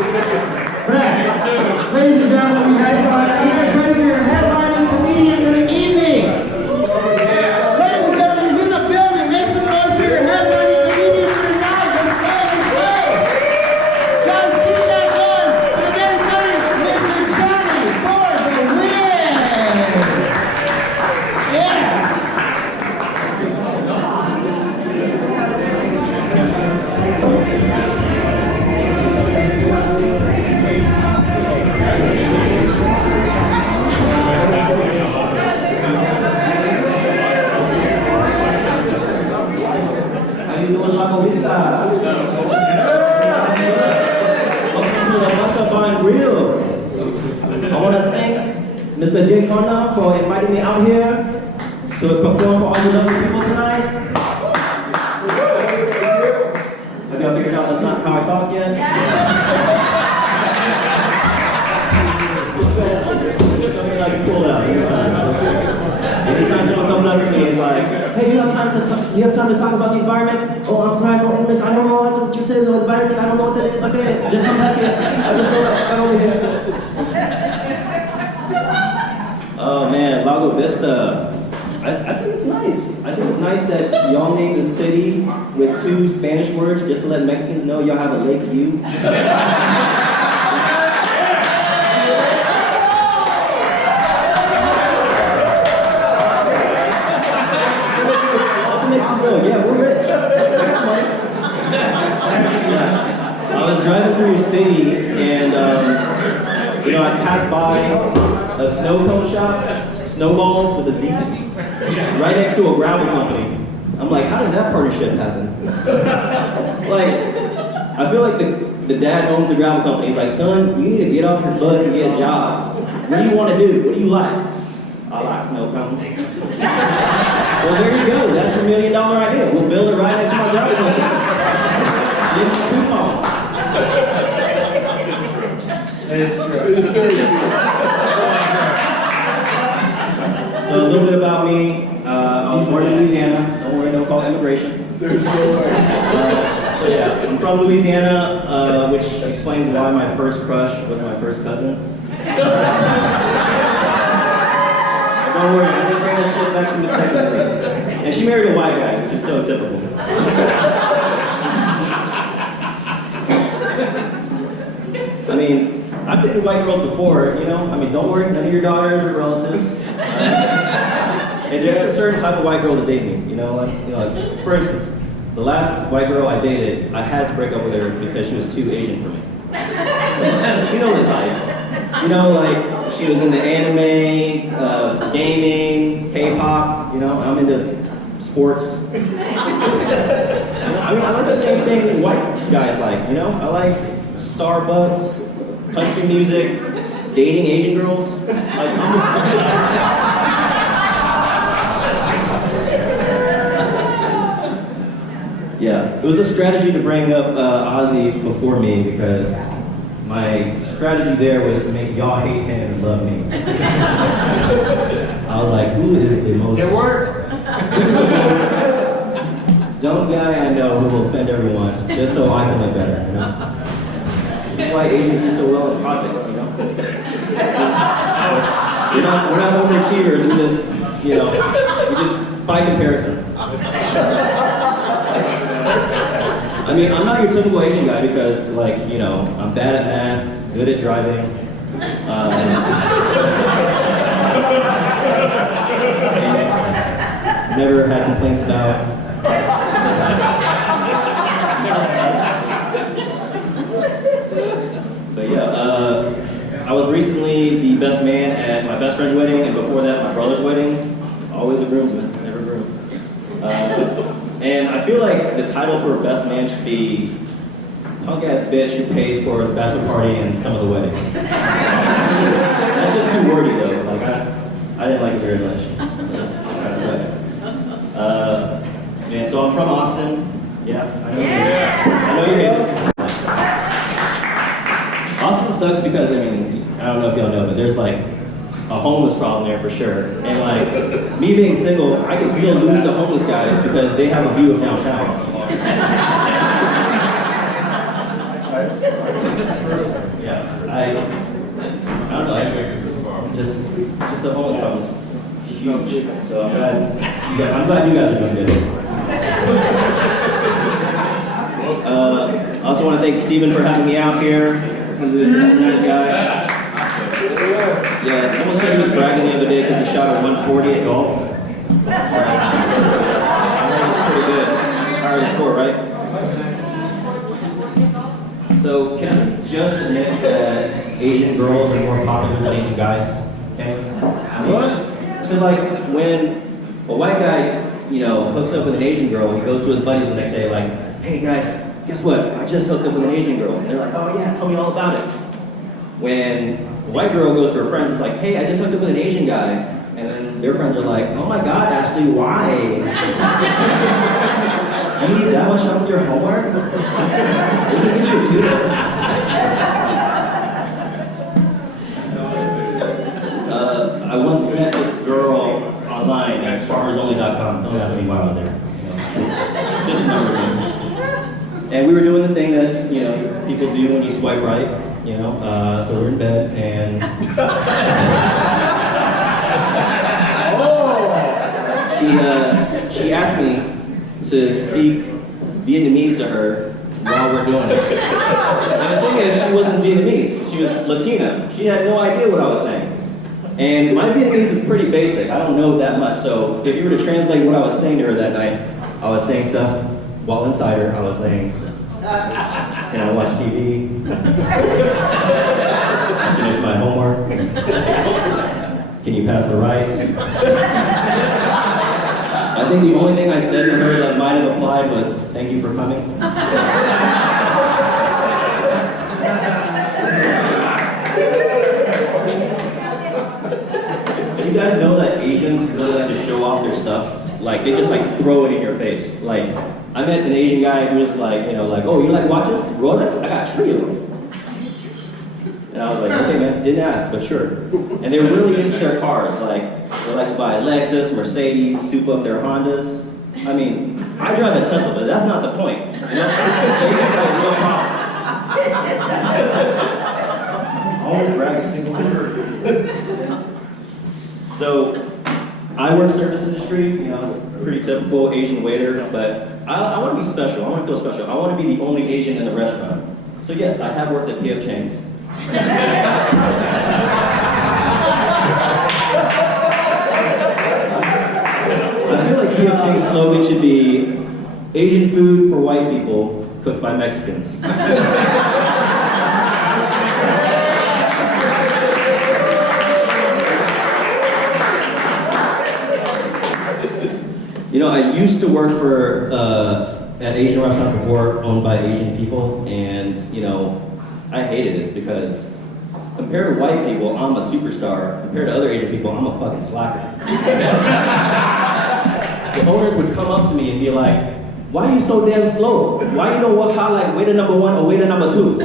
Ladies and gentlemen, we have you guys ready for your headlining comedian for the evening? Ladies and gentlemen, he's in the building. Make some noise for your headlining comedian for the night. Let's go, let's go. Guys, keep that going. For the very first, Mr. Johnny for the win. Yeah. Lago Vista. Welcome to the Bunker Bar and Grille. I want to thank Mr. Jade for inviting me out here to perform for all you lovely people tonight. Have y'all figured out that's not how I talk yet? Something like pull out. Anytime someone comes up to me, it's like, hey, you have time to talk about the environment? Oh, I'm sorry, no English. I don't know what you said, the environment. I don't know what that is. Okay, just come back here. I just go back over here. Oh man, Lago Vista. I think it's nice. I think it's nice that y'all named the city with 2 Spanish words just to let Mexicans know y'all have a lake view. Yeah, we're rich. I was driving through your city and, I passed by a snow cone shop, snowballs with a Z, right next to a gravel company. I'm like, how did that partnership happen? Like, I feel like the dad owns the gravel company. He's like, son, you need to get off your butt and get a job. What do you want to do? What do you like? I like snow cones. Well, there you go. That's your $1 million idea. We'll build it right next to my gravel company. Give me a coupon. It's true. So a little bit about me. I was born in Louisiana. Don't worry, don't call it immigration. There's no way. So yeah, I'm from Louisiana, which explains why my first crush was my first cousin. Don't worry, I didn't bring this shit back to the Texas. And she married a white guy, which is so typical. I mean, I've dated white girls before, don't worry, none of your daughters are relatives. It takes a certain type of white girl to date me, like, for instance, the last white girl I dated, I had to break up with her because she was too Asian for me. You know the type. Like, she was into anime, gaming, K-pop, I'm into sports. I like the same thing white guys like, I like Starbucks, country music, dating Asian girls. Yeah, it was a strategy to bring up Ozzy before me because my strategy there was to make y'all hate him and love me. I was like, who is the most... It worked! Who's the most dumb guy I know who will offend everyone just so I can look better, This is why Asians do so well in projects, We're not overachievers, we just fight comparison. I mean, I'm not your typical Asian guy because, I'm bad at math, good at driving. Never had complaints about. But yeah, I was recently the best man at my best friend's wedding, and before that, my brother's wedding. Always a groomsman, never groom. And I feel like the title for best man should be punk ass bitch who pays for the bachelor party and some of the wedding. That's just too wordy though. Like I didn't like it very much. It kind of sucks. Man, so I'm from Austin. Yeah, I know you hate it. Austin sucks because I don't know if y'all know, but there's like a homeless problem there for sure. And like, me being single, I can still lose the homeless guys because they have a view of downtown. I Yeah, I don't know. Just the whole club is huge. So I'm glad you guys are doing good. I also want to thank Steven for having me out here. He's a nice guy. Yeah, someone said he was bragging the other day because he shot a 140 at golf. That's pretty good. Higher than score, right? So can I just admit that Asian girls are more popular than Asian guys? Okay? What? Because like when a white guy, hooks up with an Asian girl, he goes to his buddies the next day like, hey guys, guess what? I just hooked up with an Asian girl. And they're like, oh yeah, tell me all about it. When a white girl goes to her friends, it's like, hey, I just hooked up with an Asian guy. And then their friends are like, oh my God, Ashley, why? You need that much help with your homework? What did you get your tutor? I once met this girl online at farmersonly.com. Don't ask me why I was there. Just numbers. And we were doing the thing that, people do when you swipe right, so we're in bed and she asked me to speak Vietnamese to her while we're doing it. And the thing is, she wasn't Vietnamese, she was Latina. She had no idea what I was saying. And my Vietnamese is pretty basic, I don't know that much, so if you were to translate what I was saying to her that night, I was saying stuff while inside her, I was saying, can I watch TV? Finish my homework? Can you pass the rice? I think the only thing I said to her that might have applied was, thank you for coming. You guys know that Asians really like to show off their stuff? Like, they just throw it in your face. Like, I met an Asian guy who was like, oh, you like watches? Rolex? I got a tree of them. And I was like, okay man, didn't ask, but sure. And they were really into their cars. Like, they like to buy Lexus, Mercedes, soup up their Hondas. I mean, I drive a Tesla, but that's not the point. Asians got a real problem. Always brag a single word. So, I work service industry, it's pretty typical Asian waiter, but I want to be special, I want to feel special. I want to be the only Asian in the restaurant. So yes, I have worked at P.F. Chang's. I feel like P.F. Chang's slogan should be, Asian food for white people, cooked by Mexicans. I used to work for at Asian restaurants before owned by Asian people, and I hated it because compared to white people, I'm a superstar. Compared to other Asian people, I'm a fucking slacker. The owners would come up to me and be like, why are you so damn slow? Why you don't walk high like waiter number 1 or waiter number 2?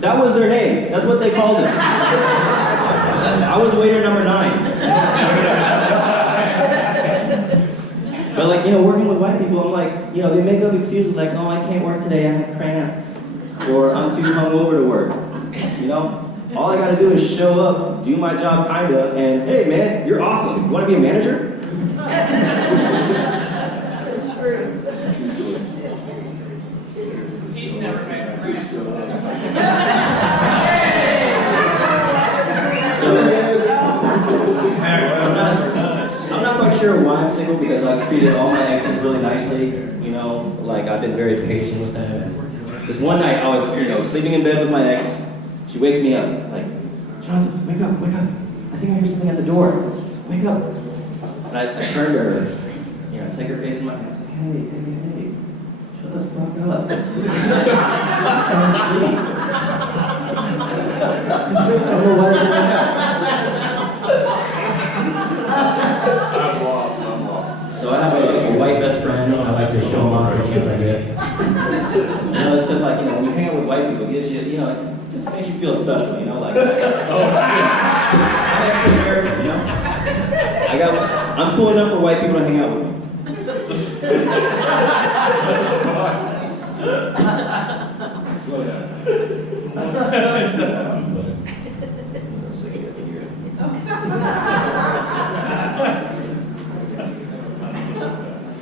That was their names. That's what they called it. I was waiter number 9. But working with white people, I'm like, they make up excuses like, oh, I can't work today, I have cramps. Or I'm too hungover to work. All I gotta do is show up, do my job kinda, and hey man, you're awesome. You wanna be a manager? So true. He's never made cramps. I'm not quite sure why I'm single because I've treated all my exes really nicely, I've been very patient with them. And this one night I was, sleeping in bed with my ex. She wakes me up, like, Jonathan, wake up, wake up. I think I hear something at the door. Wake up. And I turn to her, take her face in my hands, like, hey, shut the fuck up. I'm trying to sleep. I don't know why I did that. So I have a white best friend, and I like to show him off every chance I get. It's just when you hang out with white people, it gives you, it just makes you feel special, I'm extra American, I'm cool enough for white people to hang out with me. Slow down.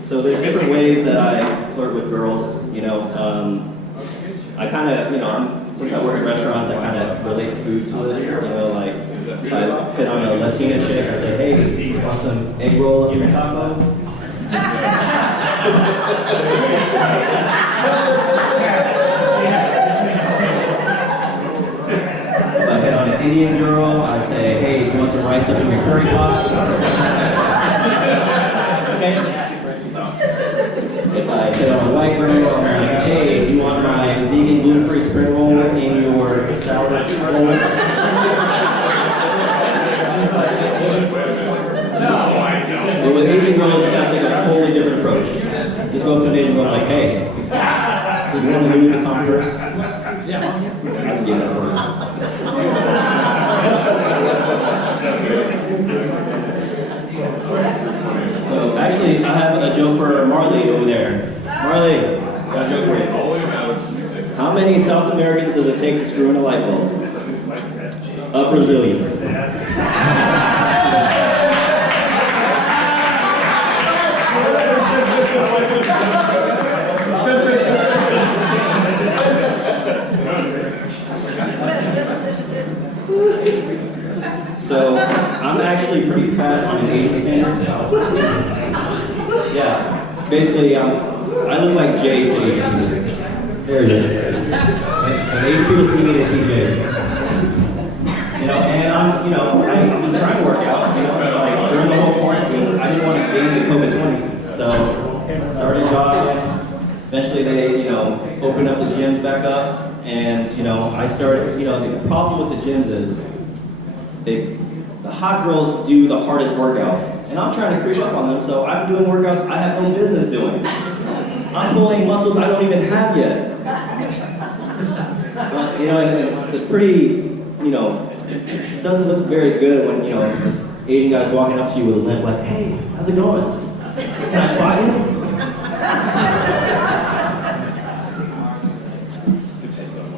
So there's different ways that I flirt with girls. You know, I kind of, you know, since I work in restaurants, I kind of relate food to it. You know, like if I hit on a Latina chick, I say, hey, you want some egg roll in your tacos? If I hit on an Indian girl, I say, hey, do you want some rice up in your curry pot? If I hit on a white girl, I'm like, hey, do you want my vegan gluten-free spring roll in your salad bowl? But with Asian girls, that's like a totally different approach. Just go up to an Asian girl like, hey, do you want a Louis Vuitton purse? Yeah. I can get that for you. So actually, I have a joke for Marley over there. Marley, got a joke for you. How many South Americans does it take to screw in a light bulb? A Brazilian. So, I'm actually pretty fat on an Asian standard. Yeah, basically, I look like Jade to Asian people. There it is. When Asian people see me, they see Jade. You know, and I'm trying to work out. You know, like during the whole quarantine, I didn't want to gain the COVID-20, so started jogging. Eventually, they opened up the gyms back up, and I started. The problem with the gyms is the hot girls do the hardest workouts, and I'm trying to creep up on them, so I'm doing workouts I have no business doing. I'm pulling muscles I don't even have yet. But, it's pretty, it doesn't look very good when, this Asian guy's walking up to you with a limp like, hey, how's it going? Can I spot you?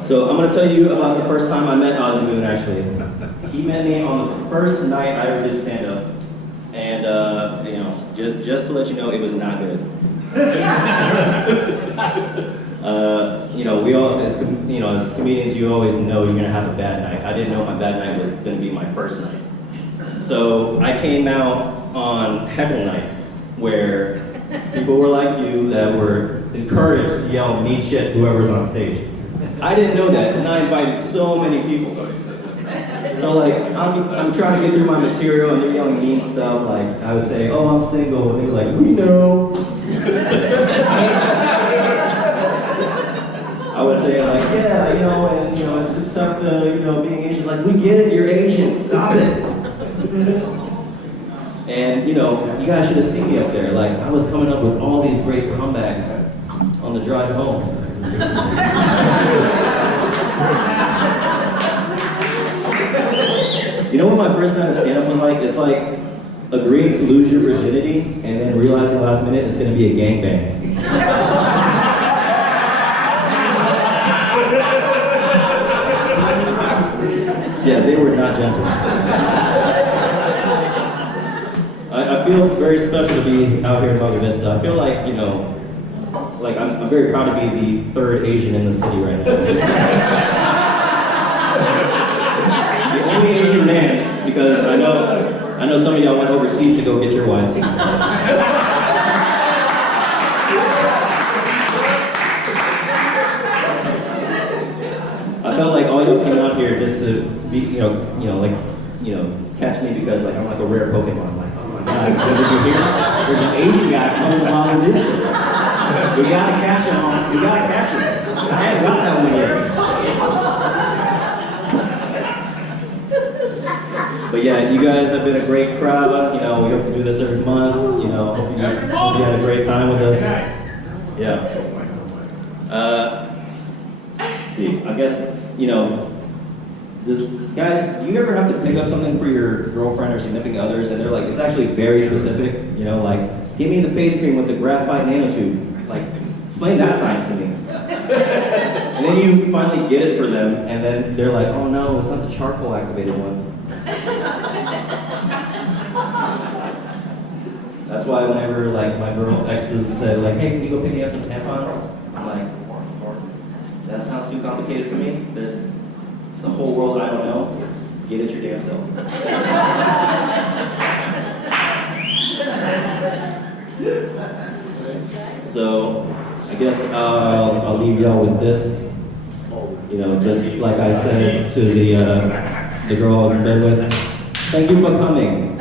So I'm going to tell you about the first time I met Ozzy Moon, actually. He met me on the first night I ever did stand-up, and just to let you know, it was not good. We all, as comedians, you always know you're gonna have a bad night. I didn't know my bad night was gonna be my first night. So I came out on heckle night, where people were like you that were encouraged to yell mean shit to whoever's on stage. I didn't know that, and I invited so many people. So like, I'm trying to get through my material and they're yelling mean stuff, like I would say, oh, I'm single, and they're like, we know. I would say like, yeah, it's tough to, being Asian, like, we get it, you're Asian, stop it. And you guys should have seen me up there, like, I was coming up with all these great comebacks on the drive home. You know what my first night of stand-up was like? It's like agreeing to lose your virginity and then realizing last minute it's going to be a gangbang. Yeah, they were not gentle. I feel very special to be out here in Lago Vista. I feel like, I'm very proud to be the third Asian in the city right now. The only Asian man, because I know some of y'all went overseas to go get your wives. I felt like all y'all came out here just to be, catch me because like I'm like a rare Pokemon. I'm like, oh my god, did you hear? There's an Asian guy coming along with this. We gotta catch him. We gotta catch him. I haven't got that one yet. But yeah, you guys have been a great crowd. We hope to do this every month. Hope you had a great time with us. Yeah. Let's see, I guess, guys, do you ever have to pick up something for your girlfriend or significant others and they're like, it's actually very specific, like, give me the face cream with the graphite nanotube. Like, explain that science to me. And then you finally get it for them, and then they're like, oh no, it's not the charcoal activated one. That's why whenever like my girl exes said like, hey, can you go pick me up some tampons? I'm like, that sounds too complicated for me. There's a whole world I don't know. Get it your damn self. So I guess I'll leave y'all with this. You know, just like I said to the girl I was in bed with, thank you for coming.